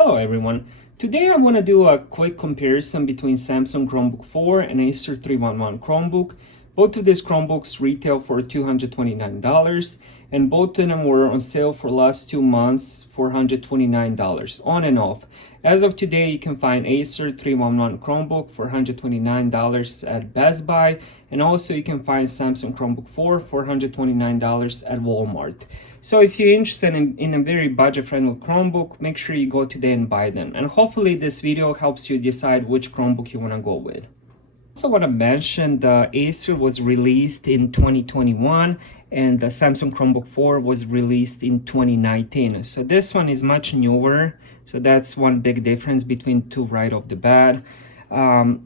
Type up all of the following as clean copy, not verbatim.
Hello everyone. Today I want to do a quick comparison between Samsung Chromebook 4 and Acer 311 Chromebook. Both of these Chromebooks retail for $229 and both of them were on sale for last 2 months for $129 on and off. As of today, you can find Acer 311 Chromebook for $129 at Best Buy, and also you can find Samsung Chromebook 4 for $129 at Walmart. So if you're interested in a very budget-friendly Chromebook, make sure you go today and buy them. And hopefully this video helps you decide which Chromebook you want to go with. I also want to mention the Acer was released in 2021 and the Samsung Chromebook 4 was released in 2019. So this one is much newer. So that's one big difference between two right off the bat.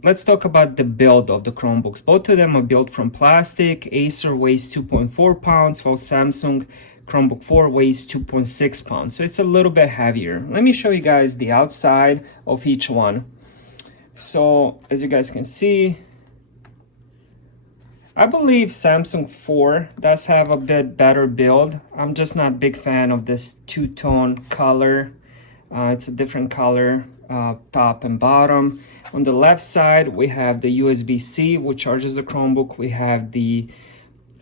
Let's talk about the build of the Chromebooks. Both of them are built from plastic. Acer weighs 2.4 pounds while Samsung Chromebook 4 weighs 2.6 pounds. So it's a little bit heavier. Let me show you guys the outside of each one. So as you guys can see, I believe Samsung 4 does have a bit better build. I'm just not a big fan of this two-tone color. It's a different color, top and bottom. On the left side, we have the USB-C, which charges the Chromebook. We have the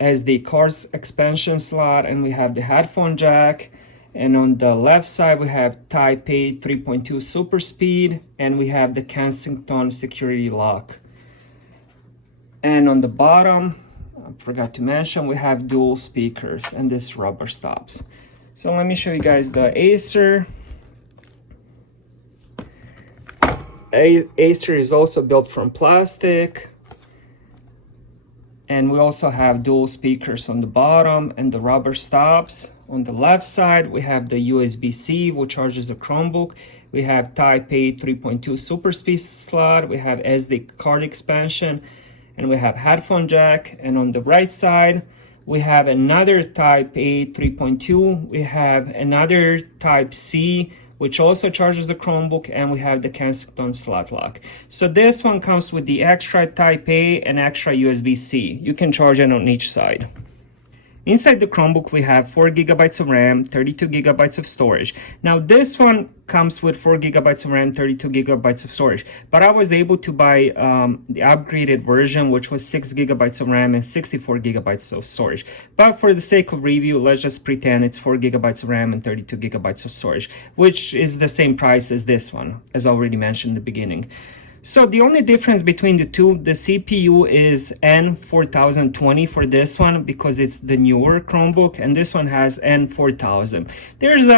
SD card expansion slot, and we have the headphone jack. And on the left side, we have Type A 3.2 super speed, and we have the Kensington security lock. And on the bottom, I forgot to mention, we have dual speakers and this rubber stops. So let me show you guys the Acer. Acer is also built from plastic. And we also have dual speakers on the bottom and the rubber stops. On the left side, we have the USB-C, which charges the Chromebook. We have Type A 3.2 super speed slot. We have SD card expansion. And we have headphone jack. And on the right side, we have another Type A 3.2. We have another Type C, which also charges the Chromebook, and we have the Kensington slot lock. So this one comes with the extra Type A and extra USB-C. You can charge it on each side. Inside the Chromebook, we have 4 gigabytes of RAM, 32 gigabytes of storage. Now this one comes with 4 gigabytes of RAM, 32 gigabytes of storage, but I was able to buy the upgraded version, which was 6 gigabytes of RAM and 64 gigabytes of storage. But for the sake of review, let's just pretend it's 4 gigabytes of RAM and 32 gigabytes of storage, which is the same price as this one, as already mentioned in the beginning. So the only difference between the two, the CPU is N4020 for this one because it's the newer Chromebook, and this one has N4000. There's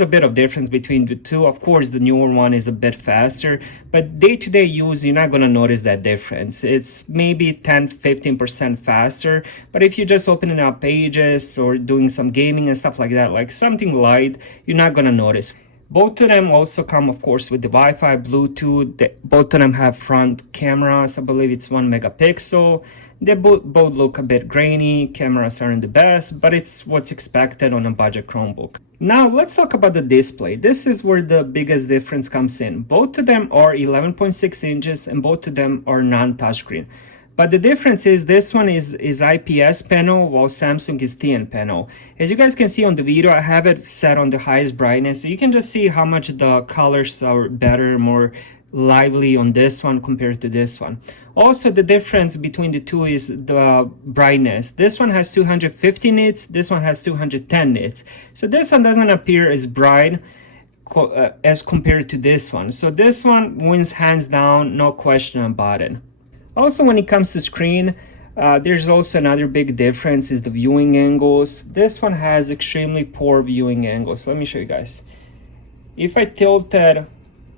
a bit of difference between the two. Of course, the newer one is a bit faster, but day-to-day use, you're not going to notice that difference. It's maybe 10-15% faster, but if you're just opening up pages or doing some gaming and stuff like that, like something light, you're not going to notice. Both of them also come, of course, with the Wi-Fi, Bluetooth. Both of them have front cameras. I believe it's 1 megapixel. They both look a bit grainy. Cameras aren't the best, but it's what's expected on a budget Chromebook. Now, let's talk about the display. This is where the biggest difference comes in. Both of them are 11.6 inches and both of them are non-touchscreen. But the difference is this one is IPS panel while Samsung is TN panel. As you guys can see on the video, I have it set on the highest brightness. So you can just see how much the colors are better, more lively on this one compared to this one. Also, the difference between the two is the brightness. This one has 250 nits, this one has 210 nits. So this one doesn't appear as bright as compared to this one. So this one wins hands down, no question about it. Also, when it comes to screen, there's also another big difference is the viewing angles. This one has extremely poor viewing angles. Let me show you guys. If I tilt it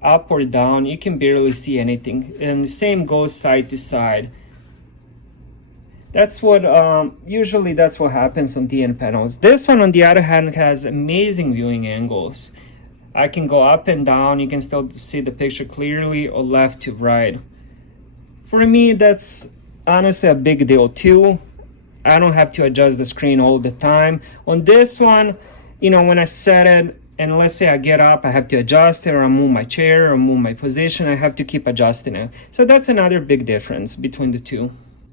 up or down, you can barely see anything. And the same goes side to side. That's what, usually that's what happens on TN panels. This one, on the other hand, has amazing viewing angles. I can go up and down. You can still see the picture clearly, or left to right. For me, that's honestly a big deal too. I don't have to adjust the screen all the time. On this one, you know, when I set it, and let's say I get up, I have to adjust it, or I move my chair, or move my position, I have to keep adjusting it. So that's another big difference between the two.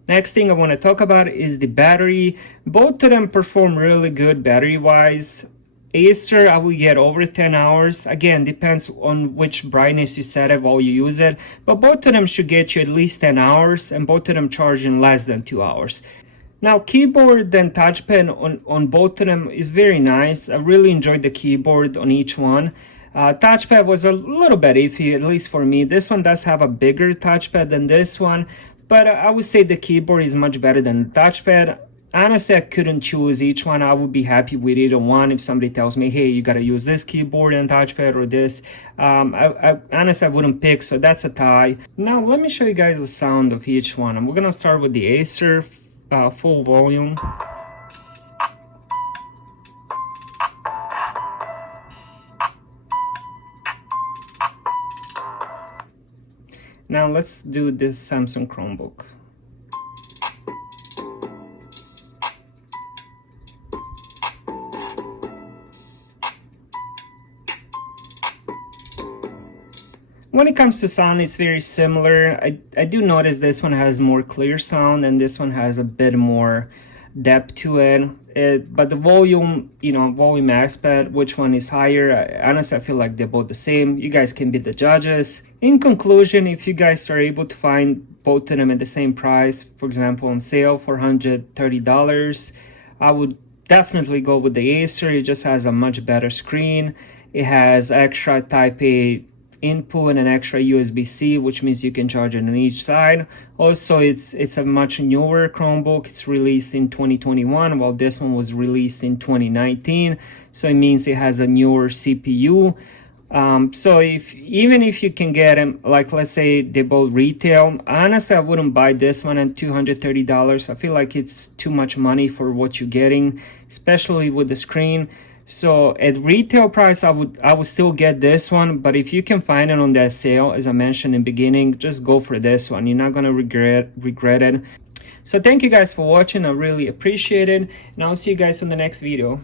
Next thing I want to talk about is the battery. Both of them perform really good battery-wise. Acer, I will get over 10 hours. Again, depends on which brightness you set it while you use it. But both of them should get you at least 10 hours, and both of them charge in less than 2 hours. Now, keyboard and touchpad on both of them is very nice. I really enjoyed the keyboard on each one. Touchpad was a little bit iffy, at least for me. This one does have a bigger touchpad than this one, but I would say the keyboard is much better than the touchpad. Honestly, I couldn't choose each one. I would be happy with either one. If somebody tells me, hey, you gotta use this keyboard and touchpad or this, honestly, I wouldn't pick, so that's a tie. Now, let me show you guys the sound of each one. And we're gonna start with the Acer full volume. Now, let's do this Samsung Chromebook. When it comes to sound, it's very similar. I do notice this one has more clear sound and this one has a bit more depth to it. But the volume, volume aspect, which one is higher? Honestly, I feel like they're both the same. You guys can be the judges. In conclusion, if you guys are able to find both of them at the same price, for example, on sale for $130, I would definitely go with the Acer. It just has a much better screen. It has extra Type A input and an extra USB-C, which means you can charge it on each side. Also, it's a much newer Chromebook. It's released in 2021, while this one was released in 2019. So it means it has a newer CPU. So even if you can get them, like let's say they both retail, honestly, I wouldn't buy this one at $230. I feel like it's too much money for what you're getting, especially with the screen. So at retail price, I would still get this one, but if you can find it on that sale, as I mentioned in the beginning, just go for this one. You're not gonna regret it. So thank you guys for watching. I really appreciate it, and I'll see you guys in the next video.